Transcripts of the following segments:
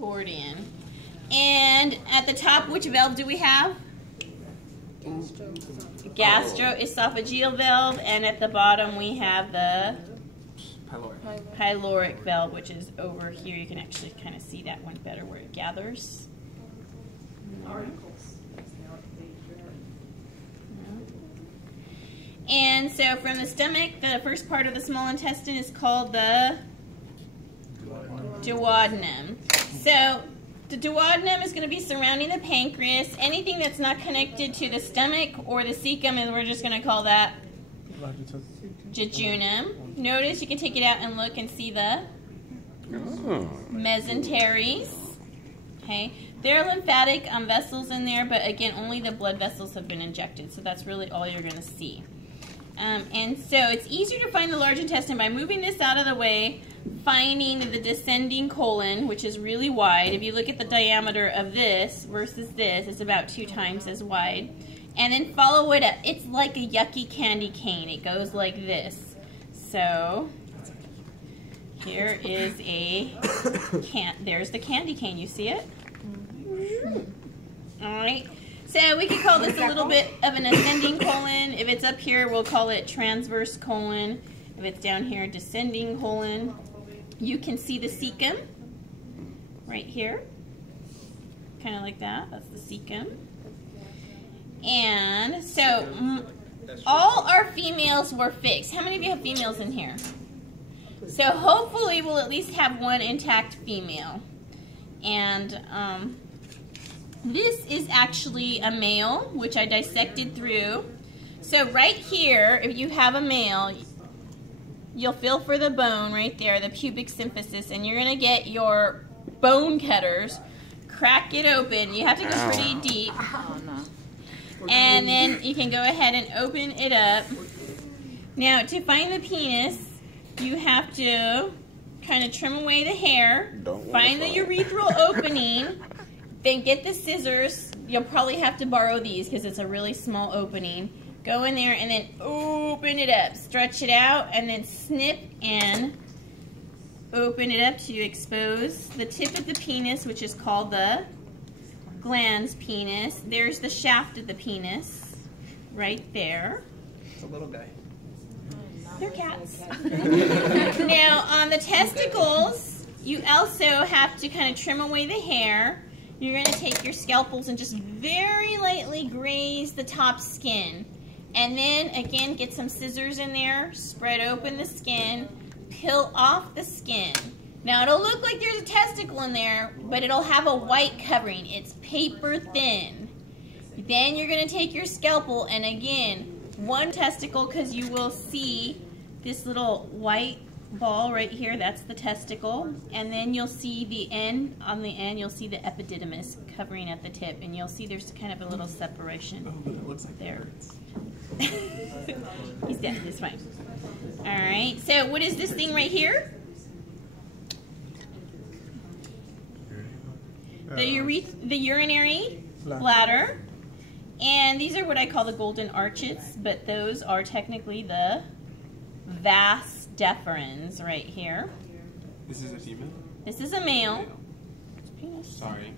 Gordian. And at the top, which valve do we have? Gastroesophageal valve, and at the bottom we have the pyloric valve, which is over here. You can actually kind of see that one better where it gathers. And so from the stomach, the first part of the small intestine is called the duodenum. So the duodenum is going to be surrounding the pancreas. Anything that's not connected to the stomach or the cecum, and we're just going to call that jejunum. Notice you can take it out and look and see the mesenteries. Okay, there are lymphatic vessels in there, but again, only the blood vessels have been injected, so that's really all you're going to see. And so it's easier to find the large intestine by moving this out of the way, finding the descending colon, which is really wide. If you look at the diameter of this versus this, it's about 2 times as wide. And then follow it up. It's like a yucky candy cane. It goes like this. So here is there's the candy cane. You see it? All right. So we could call this a little bit of an ascending colon. If it's up here, we'll call it transverse colon. If it's down here, descending colon. You can see the cecum right here. Kind of like that. That's the cecum. And so all our females were fixed. How many of you have females in here? So hopefully we'll at least have one intact female. And this is actually a male, which I dissected through. So right here, if you have a male, you'll feel for the bone right there, the pubic symphysis, and you're going to get your bone cutters, crack it open. You have to go pretty deep. And then you can go ahead and open it up. Now, to find the penis, you have to kind of trim away the hair, find the urethral opening, then get the scissors. You'll probably have to borrow these because it's a really small opening. Go in there and then open it up, stretch it out, and then snip and open it up to expose the tip of the penis, which is called the glans penis. There's the shaft of the penis right there. It's a little guy. They're cats. Now, on the testicles, you also have to kind of trim away the hair. You're going to take your scalpels and just very lightly graze the top skin. And then, again, get some scissors in there, spread open the skin, peel off the skin. Now, it'll look like there's a testicle in there, but it'll have a white covering. It's paper thin. Then you're going to take your scalpel and, again, one testicle, because you will see this little white ball right here. That's the testicle. And then you'll see the end. On the end, you'll see the epididymis covering at the tip. And you'll see there's kind of a little separation. Oh, but it looks like there. He's dead. It's fine. All right. So what is this thing right here? The urinary bladder. And these are what I call the golden arches, but those are technically the vas deferens right here. This is a female? This is a male. Sorry.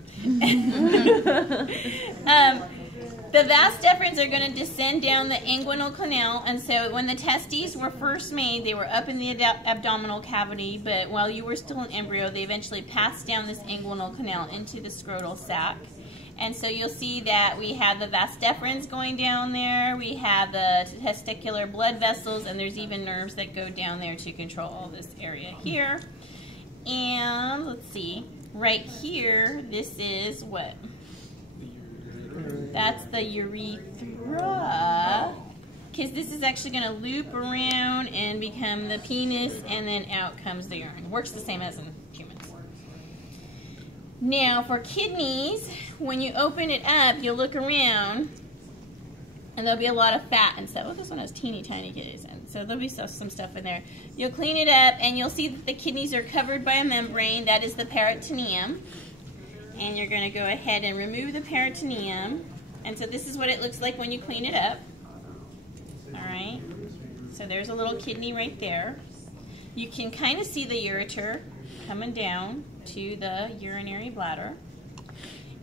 The vas deferens are going to descend down the inguinal canal, and so when the testes were first made, they were up in the abdominal cavity, but while you were still an embryo, they eventually passed down this inguinal canal into the scrotal sac. And so you'll see that we have the vas deferens going down there, we have the testicular blood vessels, and there's even nerves that go down there to control all this area here. And let's see, right here, this is what? That's the urethra, because this is actually going to loop around and become the penis, and then out comes the urine. Works the same as in humans. Now, for kidneys, when you open it up, you'll look around, and there'll be a lot of fat and stuff. Oh, this one has teeny tiny kidneys, and so there'll be some stuff in there. You'll clean it up, and you'll see that the kidneys are covered by a membrane. That is the peritoneum. And you're going to go ahead and remove the peritoneum. And so this is what it looks like when you clean it up. All right. So there's a little kidney right there. You can kind of see the ureter. coming down to the urinary bladder.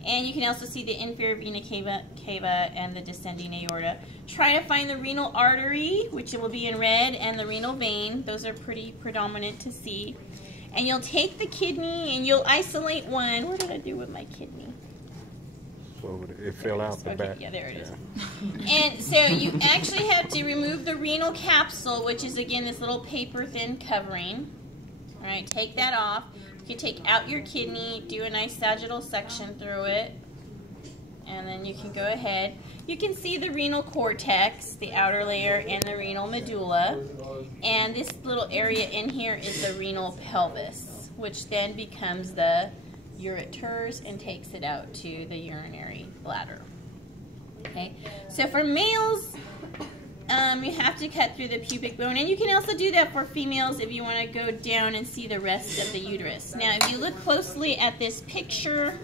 And you can also see the inferior vena cava and the descending aorta. Try to find the renal artery, which will be in red, and the renal vein. Those are pretty predominant to see. And you'll take the kidney and you'll isolate one. What did I do with my kidney? Well, it fell out the back. Yeah, there it is. And so you actually have to remove the renal capsule, which is, again, this little paper-thin covering. All right, take that off. You can take out your kidney, do a nice sagittal section through it, and then you can go ahead. You can see the renal cortex, the outer layer, and the renal medulla. And this little area in here is the renal pelvis, which then becomes the ureters and takes it out to the urinary bladder. Okay, so for males, you have to cut through the pubic bone, and you can also do that for females if you want to go down and see the rest of the uterus. Now, if you look closely at this picture,